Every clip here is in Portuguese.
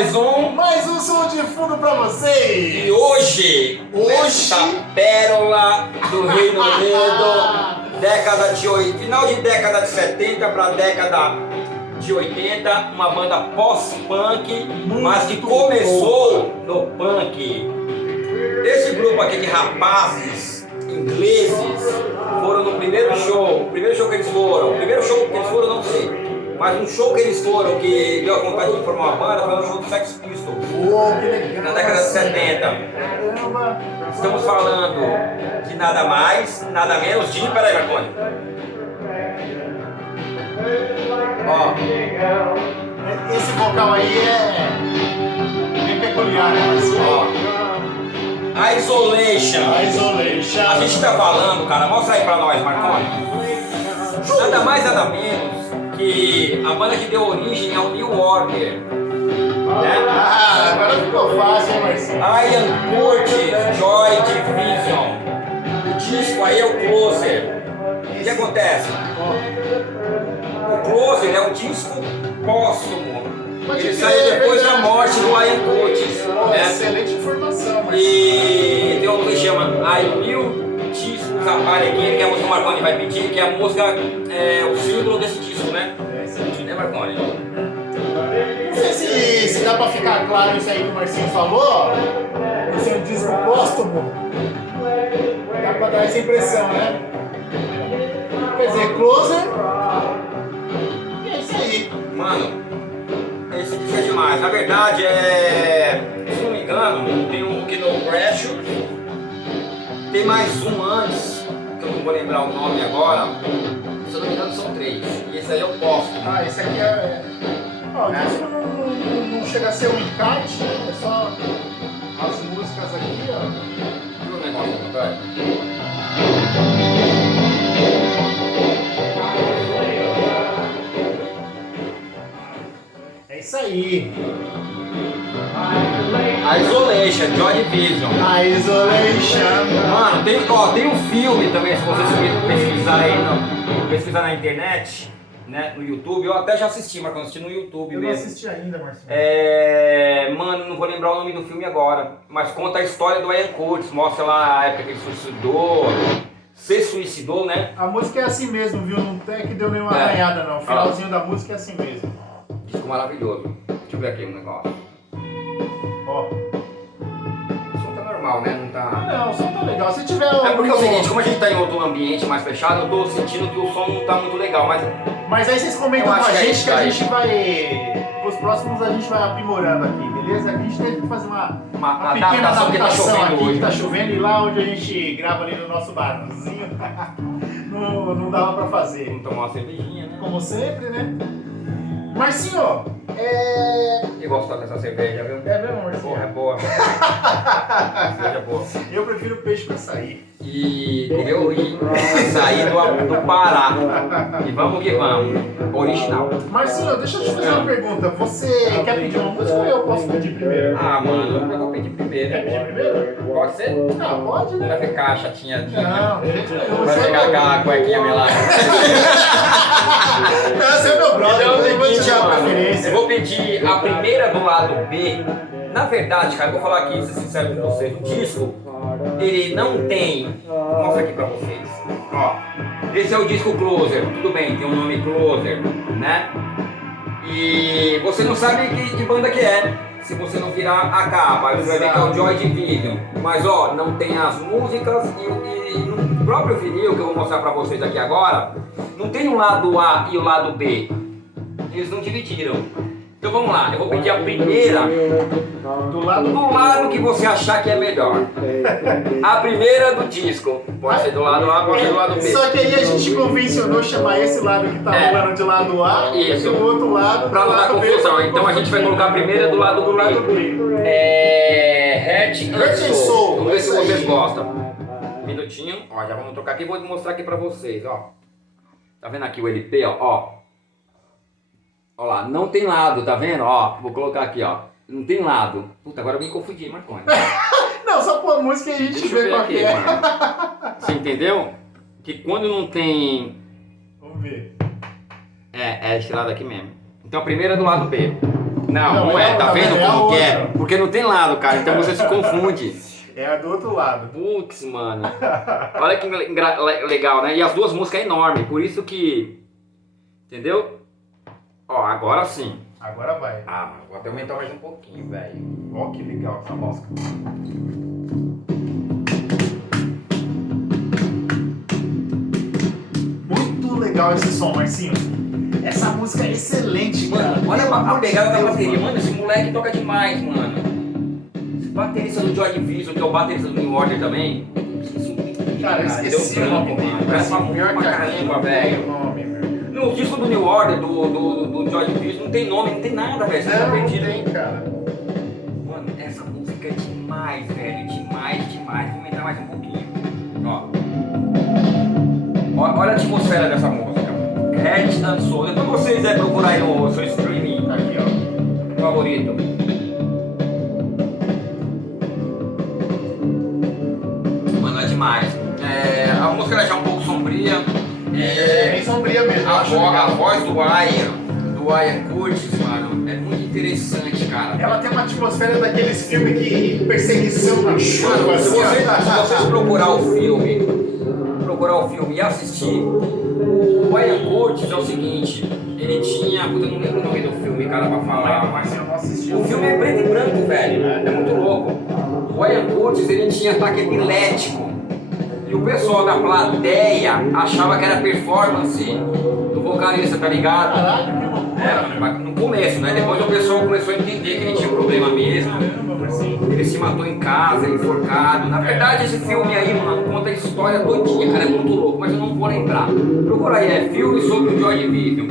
Mais um som de fundo pra vocês! E hoje, essa pérola do Reino Unido, final de década de 70 para década de 80, uma banda pós-punk, mas que começou no punk. Esse grupo aqui de rapazes ingleses foram no primeiro show que eles foram, não sei. Mas um show que eles foram, que deu a vontade de formar uma banda, foi um show do Sex Pistols. Que legal, na década de 70. Caramba! Estamos falando de nada mais, nada menos de... Peraí, Marconi. Ó. Esse vocal aí é bem peculiar, né? Ó. Isolation. Isolation. A gente tá falando, cara, mostra aí pra nós, Marconi. Nada mais, nada menos que a banda que deu origem ao New Order, né? Ah, agora ficou fácil, hein, Marcinho? Ian Curtis, Joy Division. O disco aí é o Closer. O que acontece? O Closer é um disco póstumo. Ele saiu depois da morte do Ian Curtis, né? Excelente informação, Marcinho. E tem uma música que chama I Will Teach Again, que é a música que o Marconi vai pedir, que é a música, o símbolo desse disco, né? Né, Marconi? Não sei se dá pra ficar claro isso aí que o Marcinho falou. Esse é um disco póstumo. Dá pra dar essa impressão, né? Quer dizer, Closer. E é isso aí. Mano, esse disco é demais. Na verdade, se não me engano, tem um que no Crash, tem mais um antes, que eu não vou lembrar o nome agora. Se eu não me engano, são 3. E esse aí é o póstumo. Ah, esse aqui é. Ó, o disco não chega a ser um encarte, né? É só as músicas aqui, ó. Viu o negócio, vai? É isso aí. Isolation, Joy Division. Isolation. Mano, tem um filme também, se vocês pesquisar aí, pesquisar na internet, né, no YouTube. Eu até já assisti, mas quando assisti no YouTube Eu não mesmo. assisti ainda, Marcinho. Mano, não vou lembrar o nome do filme agora, mas conta a história do Ian Curtis, mostra lá a época que ele se suicidou, né? A música é assim mesmo, viu? Não é que deu nenhuma arranhada, não. O finalzinho da música é assim mesmo. Disco maravilhoso. Deixa eu ver aqui um negócio. Ó. O som tá normal, né? Não tá... Não, o som tá legal. Se tiver É porque é o seguinte, como a gente tá em outro ambiente mais fechado, eu tô sentindo que o som não tá muito legal, Mas aí vocês comentam Eu com a acho que é gente isso que a aí. gente vai... Os próximos a gente vai aprimorando aqui, beleza? A gente teve que fazer uma pequena adaptação, porque tá adaptação chovendo aqui, hoje. que tá chovendo, e lá onde a gente grava ali no nosso barzinho, não dava pra fazer. Vamos tomar uma cervejinha, né? Como sempre, né? Marcinho, Eu gosto dessa cerveja, viu? É mesmo, Marcinho? Porra, é boa. Cerveja é boa. Eu prefiro peixe com açaí. E comeu sair do Pará. E vamos que vamos. Original. Marcinho, deixa eu te fazer uma pergunta. Você quer pedir uma música ou eu posso pedir primeiro? Ah, mano, eu vou pedir primeiro. Quer pedir primeiro? Pode ser? Ah, pode, Vai né? ficar chatinha. Não, de jeito nenhum. Vai ficar com a cuequinha melada. Você é meu brother, Então, eu vou te dar a mano, preferência. eu vou pedir a primeira do lado B. Na verdade, cara, eu vou falar aqui, ser sincero com vocês, o disco, ele não tem... Vou mostrar aqui pra vocês. Ó, esse é o disco Closer, tudo bem, tem o nome Closer, né? E você não sabe que banda que é, se você não virar a capa, aí você vai ver que é o Joy Division. Mas ó, não tem as músicas e no próprio vinil, que eu vou mostrar pra vocês aqui agora, não tem o lado A e o lado B. Eles não dividiram. Então vamos lá, eu vou pedir a primeira Do lado do lado que você achar que é melhor. A primeira do disco. Pode ser do lado A, pode ser do lado B. Só que aí a gente convencionou chamar esse lado que tá rolando de lado A Isso. e o outro lado Pra não dar lado B. confusão, então a gente vai colocar a primeira do lado do lado B. B. Heart Heart and Soul. Vamos ver se Isso aí. vocês gostam. Um minutinho, ó, já vamos trocar aqui e vou mostrar aqui pra vocês, ó. Tá vendo aqui o LP, ó? Ó lá, não tem lado, tá vendo? Ó, vou colocar aqui, ó. Não tem lado. Puta, agora eu me confundi, Marconi. Não, só pôr a música e a gente Deixa eu vê ver qual aqui, que é. mano. Você entendeu? Que quando não tem... Vamos ver. É esse lado aqui mesmo. Então a primeira é do lado B. Não é, tá vendo É a como que é? outra. Porque não tem lado, cara, então você se confunde. É a do outro lado. Putz, mano. Olha que legal, né? E as duas músicas é enorme, por isso que... Entendeu? Ó, agora sim. Agora vai. Ah, vou até aumentar mais um pouquinho, velho. Ó, que legal essa música. Muito legal esse som, Marcinho. Essa música é excelente, cara. Mano, olha Pelo a amor de pegada da Deus, bateria. mano. Mano, esse moleque toca demais, mano. Esse baterista do Joy Division, que é o baterista do New Order também. Cara, eu esqueci o nome dele. Parece uma Pior música que pra aqui, caramba, velho. nome, velho. No disco do New Order, do Joy Division, não tem nome, não tem nada, velho. Você tá Não, perdido. tem, cara. Mano, essa música é demais, velho. Demais, demais. Vou aumentar mais um pouquinho. Ó. Olha a atmosfera dessa música. Head and Soul. Depois vocês procurar aí no seu streaming Tá aqui, ó. favorito. Mano, é demais. A música ela já é um pouco sombria. É bem sombria mesmo. eu acho A legal. voz do Ian Curtis, mano, é muito interessante, cara. Ela tem uma atmosfera daqueles filmes que perseguição na chuva, Mano, se assim, ó. vocês procurar o filme e assistir, o Ian Curtis é o seguinte, ele tinha, puta, eu não lembro o nome do filme, cara, pra falar, mas Eu não assisti. o filme é preto e branco, velho, é muito louco. O Ian Curtis, ele tinha ataque epilético e o pessoal da plateia achava que era performance do vocalista, tá ligado? Caralho, que loucura. No começo, né? Depois o pessoal começou a entender que ele tinha problema mesmo. Caramba, Marcinho. Ele se matou em casa, enforcado. Na verdade, esse filme aí, mano, conta a história todinha, cara, é muito louco, mas eu não vou lembrar. Procura aí, é filme sobre o Joy Division.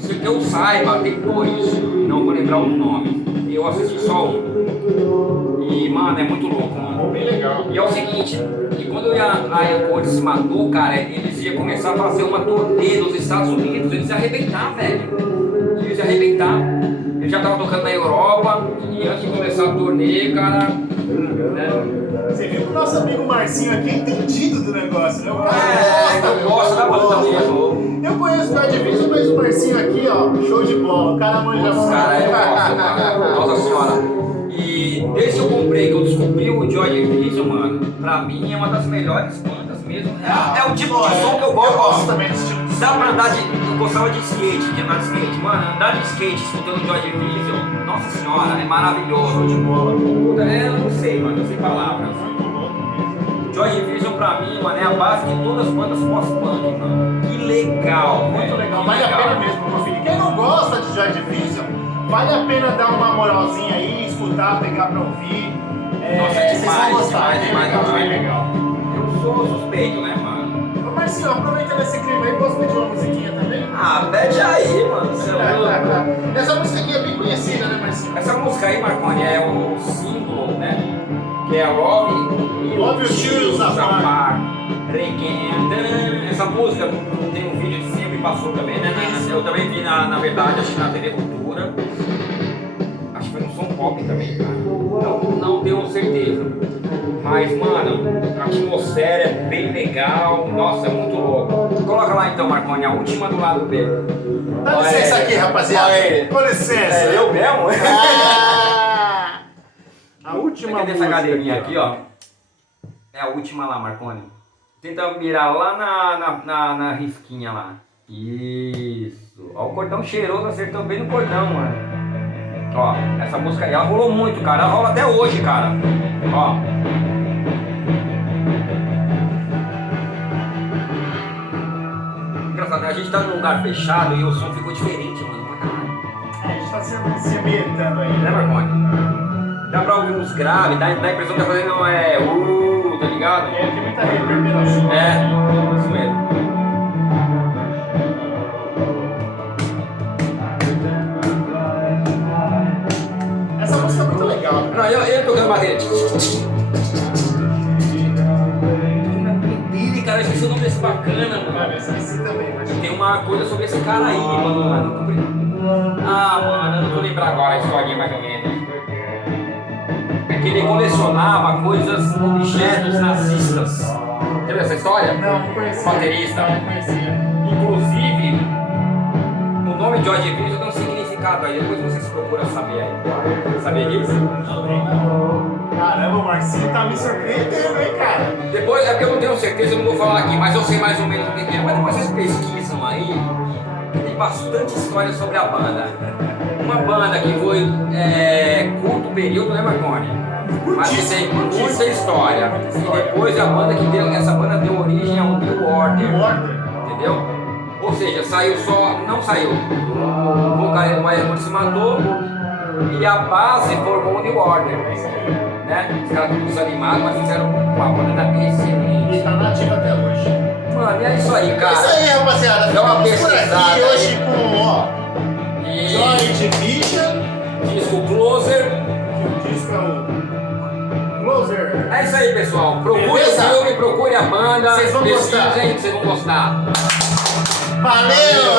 Se eu saiba, tem dois, não vou lembrar os nomes. Eu assisti só um. E, mano, é muito louco, mano. Pô, bem legal. E é o seguinte, e quando o Ian Curtis se matou, cara, eles iam começar a fazer uma turnê nos Estados Unidos, eles iam arrebentar, velho. Eles iam arrebentar. Ele já tava tocando na Europa, e antes de começar a turnê, cara... Né? Você viu que o nosso amigo Marcinho aqui é entendido do negócio, né? O cara Eu gosto da banda mesmo. Eu conheço o Joy Division, mas o Marcinho aqui, ó, show de bola. O cara manja muito. Cara, eu gosto, mano. Nossa senhora. E desde que eu comprei, que eu descobri o Joy Division, mano, pra mim é uma das melhores bandas mesmo. É o tipo de som que eu gosto. Eu gosto também desse tipo de som. Dá pra andar eu gostava de skate, de andar de skate. Mano, andar de skate escutando Joy Division, nossa senhora, é maravilhoso. Show de bola. Puta, eu não sei, mano, não sei palavras. Joy Division pra mim, mano, é a base de todas as bandas pós-punk, mano. Que legal, Muito velho, legal. que Vale a legal. pena mesmo, meu filho. Quem não gosta de Joy Division, vale a pena dar uma moralzinha aí, escutar, pegar pra ouvir. Nossa, Vocês demais, vão gostar, demais, bem demais, legal, bem demais. legal. Eu sou suspeito, né, mano? Ô Marcinho, aproveitando esse clima aí, posso pedir uma musiquinha também? Ah, pede aí, mano, você é louco. Essa música aqui é bem conhecida, né, Marcinho? Essa música aí, Marconi, é o símbolo, né? Que é Love Love You Till You Apart. Requiem. Essa música tem um vídeo que sempre passou também, né? Eu também vi, na verdade, acho que na TV Cultura. Acho que foi no Som Pop também, cara. Não tenho certeza. Mas, mano, a atmosfera é bem legal. Nossa, é muito louco. Coloca lá então, Marconi, a última do lado B. Dá licença aqui, rapaziada. Olha. Com licença. É eu mesmo? Ah! A última Cadê essa música cadeirinha aqui, ó? É a última lá, Marconi. Tenta mirar lá na risquinha lá. Isso. Ó, o cordão cheiroso acertou bem no cordão, mano. Ó, essa música aí, ela rolou muito, cara. Ela rola até hoje, cara. Ó. Engraçado, né? A gente tá num lugar fechado e o som ficou diferente, mano. Pra caralho. A gente tá se ambientando aí. Né, Marconi? Dá pra ouvir uns graves, dá a impressão que tá fazendo tá ligado? É, tem muita reverberação. É, isso mesmo. Essa música é muito legal. Não, eu tocando bateria. Ih, cara, eu esqueci o nome desse bacana, mano. Cara, essa aqui também, mas... Tem uma coisa sobre esse cara aí, mano. Ah, mano, eu não vou lembrar agora a historinha mais ou menos. É que ele colecionava coisas, objetos nazistas. Lembra essa história? Não conhecia. Baterista. Não conhecia. Inclusive, o nome Joy Division tem um significado classificado aí, depois vocês procuram saber aí. Sabia disso? Caramba, o Marcinho tá me surpreendendo, hein, cara? Depois, é porque eu não tenho certeza, eu não vou falar aqui, mas eu sei mais ou menos o que é. Mas depois vocês pesquisam aí, tem bastante história sobre a banda. Uma banda que foi curto período, né, Marconi? Mas que tem muita história. E depois essa banda deu origem ao New Order. Entendeu? Ou seja, não saiu. O vocalista do Maia se matou e a base formou o New Order. Né? Os caras estão desanimados, mas fizeram uma banda excelente. E tá nativa até hoje. Mano, é isso aí, cara. É isso aí, rapaziada. Dá uma Ficamos por aqui pesquisada hoje com, Joy Division. Disco Closer. Que o disco é o Closer. É isso aí, pessoal. Procure Beleza? o filme, procure a banda. Vocês vão gostar. Pesquisem, vocês vão gostar. Valeu!